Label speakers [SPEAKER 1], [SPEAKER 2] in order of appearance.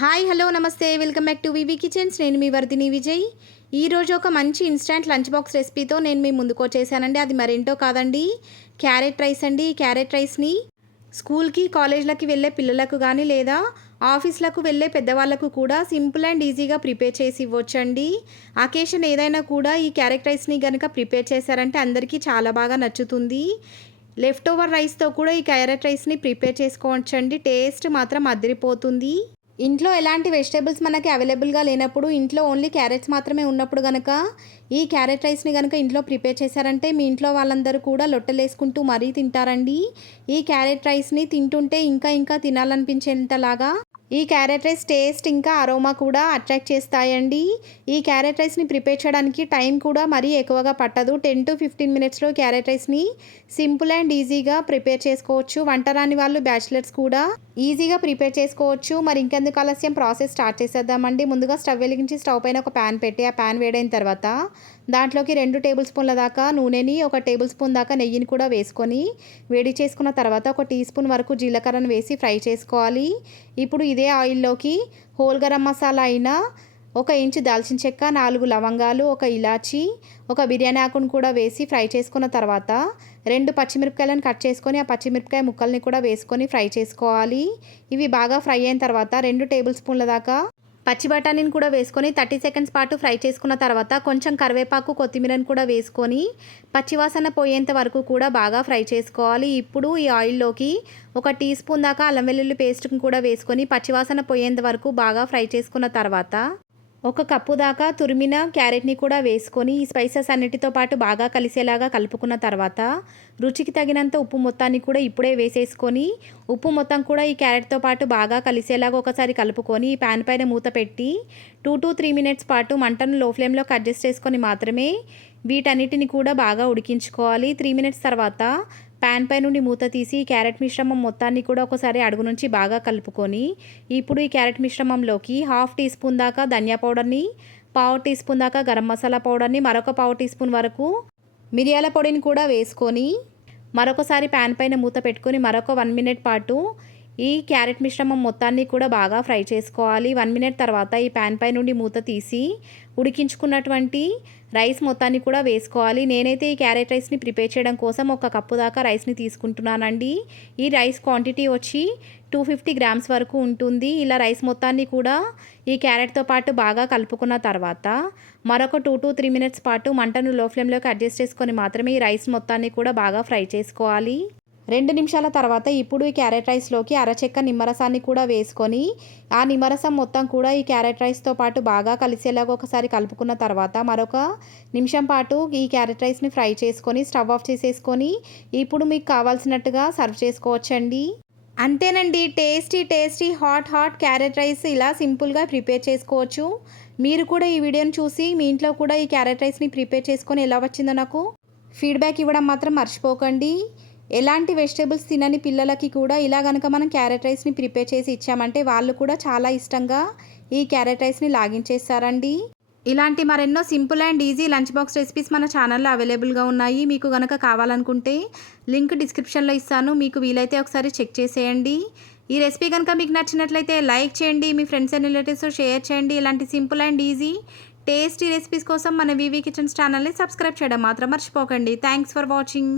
[SPEAKER 1] Hi hello నమస్తే. Welcome back to VV kitchens. నేను మీ వర్దిని విజయ్. ఈరోజు ఒక మంచి ఇన్స్టాంట్ లంచ్ బాక్స్ రెసిపీతో నేను మీ ముందుకు వచ్చేసానండి. అది మరేంటో కాదండి. క్యారెట్ రైస్ అండి. ఈ క్యారెట్ రైస్ని స్కూల్కి కాలేజ్లకి వెళ్ళే పిల్లలకు కానీ లేదా ఆఫీస్లకు వెళ్ళే పెద్దవాళ్ళకు కూడా సింపుల్ అండ్ ఈజీగా ప్రిపేర్ చేసి ఇవ్వచ్చండి. అకేషన్ ఏదైనా కూడా ఈ క్యారెట్ రైస్ని కనుక ప్రిపేర్ చేశారంటే అందరికీ చాలా బాగా నచ్చుతుంది. లెఫ్ట్ ఓవర్ రైస్తో కూడా ఈ క్యారెట్ రైస్ని ప్రిపేర్ చేసుకోవచ్చండి. టేస్ట్ మాత్రం అదిరిపోతుంది. ఇంట్లో ఎలాంటి వెజిటేబుల్స్ మనకి అవైలబుల్గా లేనప్పుడు ఇంట్లో ఓన్లీ క్యారెట్స్ మాత్రమే ఉన్నప్పుడు కనుక ఈ క్యారెట్ రైస్ని కనుక ఇంట్లో ప్రిపేర్ చేశారంటే మీ ఇంట్లో వాళ్ళందరూ కూడా లొట్టలేసుకుంటూ మరీ తింటారండి. ఈ క్యారెట్ రైస్ని తింటుంటే ఇంకా ఇంకా తినాలనిపించేంతలాగా ఈ క్యారెట్ రైస్ టేస్ట్ ఇంకా అరోమా కూడా అట్రాక్ట్ చేస్తాయండి. ఈ క్యారెట్ రైస్ని ప్రిపేర్ చేయడానికి టైం కూడా మరీ ఎక్కువగా పట్టదు. టెన్ టు ఫిఫ్టీన్ మినిట్స్లో క్యారెట్ రైస్ని సింపుల్ అండ్ ఈజీగా ప్రిపేర్ చేసుకోవచ్చు. వంట రాని వాళ్ళు బ్యాచిలర్స్ కూడా ఈజీగా ప్రిపేర్ చేసుకోవచ్చు. మరి ఇంకెందుకు ఆలస్యం? ప్రాసెస్ స్టార్ట్ చేసేద్దామండి. ముందుగా స్టవ్ వెలిగించి స్టవ్ పైన ఒక ప్యాన్ పెట్టి ఆ ప్యాన్ వేడైన తర్వాత దాంట్లోకి రెండు టేబుల్ స్పూన్ల దాకా నూనెని ఒక టేబుల్ స్పూన్ దాకా నెయ్యిని కూడా వేసుకొని వేడి చేసుకున్న తర్వాత ఒక టీ స్పూన్ వరకు జీలకర్రను వేసి ఫ్రై చేసుకోవాలి. ఇప్పుడు ఇదే ఆయిల్లోకి హోల్ గరం మసాలా అయినా ఒక ఇంచు దాల్చిన చెక్క నాలుగు లవంగాలు ఒక ఇలాచి ఒక బిర్యానీ ఆకును కూడా వేసి ఫ్రై చేసుకున్న తర్వాత రెండు పచ్చిమిరపకాయలను కట్ చేసుకొని ఆ పచ్చిమిరపకాయ ముక్కల్ని కూడా వేసుకొని ఫ్రై చేసుకోవాలి. ఇవి బాగా ఫ్రై అయిన తర్వాత రెండు టేబుల్ స్పూన్ల దాకా పచ్చి బఠానీని కూడా వేసుకొని థర్టీ సెకండ్స్ పాటు ఫ్రై చేసుకున్న తర్వాత కొంచెం కరివేపాకు కొత్తిమీరని కూడా వేసుకొని పచ్చివాసన పోయేంత వరకు కూడా బాగా ఫ్రై చేసుకోవాలి. ఇప్పుడు ఈ ఆయిల్లోకి ఒక టీ స్పూన్ దాకా అల్లం వెల్లుల్లి పేస్ట్ని కూడా వేసుకొని పచ్చివాసన పోయేంత వరకు బాగా ఫ్రై చేసుకున్న తర్వాత ఒక కప్పు దాకా తురిమిన క్యారెట్ని కూడా వేసుకొని ఈ స్పైసెస్ అన్నిటితో పాటు బాగా కలిసేలాగా కలుపుకున్న తర్వాత రుచికి తగినంత ఉప్పు మొత్తాన్ని కూడా ఇప్పుడే వేసేసుకొని ఉప్పు మొత్తం కూడా ఈ క్యారెట్తో పాటు బాగా కలిసేలాగా ఒకసారి కలుపుకొని ఈ ప్యాన్ పైన మూత పెట్టి టూ టు త్రీ మినిట్స్ పాటు మంటను లో ఫ్లేమ్లో అడ్జస్ట్ చేసుకొని మాత్రమే వీటన్నిటిని కూడా బాగా ఉడికించుకోవాలి. త్రీ మినిట్స్ తర్వాత ప్యాన్ పై నుండి మూత తీసి క్యారెట్ మిశ్రమం మొత్తాన్ని కూడా ఒకసారి అడుగు నుంచి బాగా కలుపుకొని ఇప్పుడు ఈ క్యారెట్ మిశ్రమంలోకి హాఫ్ టీ స్పూన్ దాకా ధనియా పౌడర్ని పావు టీ స్పూన్ దాకా గరం మసాలా పౌడర్ని మరొక పావు టీ స్పూన్ వరకు మిరియాల పొడిని కూడా వేసుకొని మరొకసారి ప్యాన్ పైన మూత పెట్టుకొని మరొక వన్ మినిట్ పాటు ఈ క్యారెట్ మిశ్రమం మొత్తాన్ని కూడా బాగా ఫ్రై చేసుకోవాలి. వన్ మినిట్ తర్వాత ఈ ప్యాన్ పై నుండి మూత తీసి ఉడికించుకున్నటువంటి రైస్ మొత్తాన్ని కూడా వేసుకోవాలి. నేనైతే ఈ క్యారెట్ రైస్ని ప్రిపేర్ చేయడం కోసం ఒక కప్పు దాకా రైస్ని తీసుకుంటున్నానండి. ఈ రైస్ క్వాంటిటీ వచ్చి టూ ఫిఫ్టీ గ్రామ్స్ వరకు ఉంటుంది. ఇలా రైస్ మొత్తాన్ని కూడా ఈ క్యారెట్తో పాటు బాగా కలుపుకున్న తర్వాత మరొక టూ టు త్రీ మినిట్స్ పాటు మంటను లో ఫ్లేమ్లోకి అడ్జస్ట్ చేసుకొని మాత్రమే ఈ రైస్ మొత్తాన్ని కూడా బాగా ఫ్రై చేసుకోవాలి. రెండు నిమిషాల తర్వాత ఇప్పుడు ఈ క్యారెట్ రైస్లోకి అరచెక్క నిమ్మరసాన్ని కూడా వేసుకొని ఆ నిమ్మరసం మొత్తం కూడా ఈ క్యారెట్ రైస్తో పాటు బాగా కలిసేలాగా ఒకసారి కలుపుకున్న తర్వాత మరొక నిమిషం పాటు ఈ క్యారెట్ రైస్ని ఫ్రై చేసుకొని స్టవ్ ఆఫ్ చేసేసుకొని ఇప్పుడు మీకు కావాల్సినట్టుగా సర్వ్ చేసుకోవచ్చండి. అంతేనండి tasty tasty hot hot carrot rice ఇలా సింపుల్గా ప్రిపేర్ చేసుకోవచ్చు. మీరు కూడా ఈ వీడియోని చూసి మీ ఇంట్లో కూడా ఈ క్యారెట్ రైస్ని ప్రిపేర్ చేసుకొని ఎలా వచ్చిందో నాకు ఫీడ్బ్యాక్ ఇవ్వడం మాత్రం మర్చిపోకండి. ఎలాంటి వెజిటేబుల్స్ తినని పిల్లలకి కూడా ఇలా కనుక మనం క్యారెట్ రైస్ని ప్రిపేర్ చేసి ఇచ్చామంటే వాళ్ళు కూడా చాలా ఇష్టంగా ఈ క్యారెట్ రైస్ని లాగించేస్తారండి. ఇలాంటి మరెన్నో simple and easy lunch box recipes మన ఛానల్లో అవైలబుల్గా ఉన్నాయి. మీకు కనుక కావాలనుకుంటే లింక్ డిస్క్రిప్షన్లో ఇస్తాను. మీకు వీలైతే ఒకసారి చెక్ చేసేయండి. ఈ రెసిపీ కనుక మీకు నచ్చినట్లయితే లైక్ చేయండి. మీ ఫ్రెండ్స్ అండ్ రిలేటివ్స్ షేర్ చేయండి. ఇలాంటి simple and easy tasty recipes కోసం మన వివి కిచెన్స్ ఛానల్ని సబ్స్క్రైబ్ చేయడం మాత్రం మర్చిపోకండి. Thanks for watching.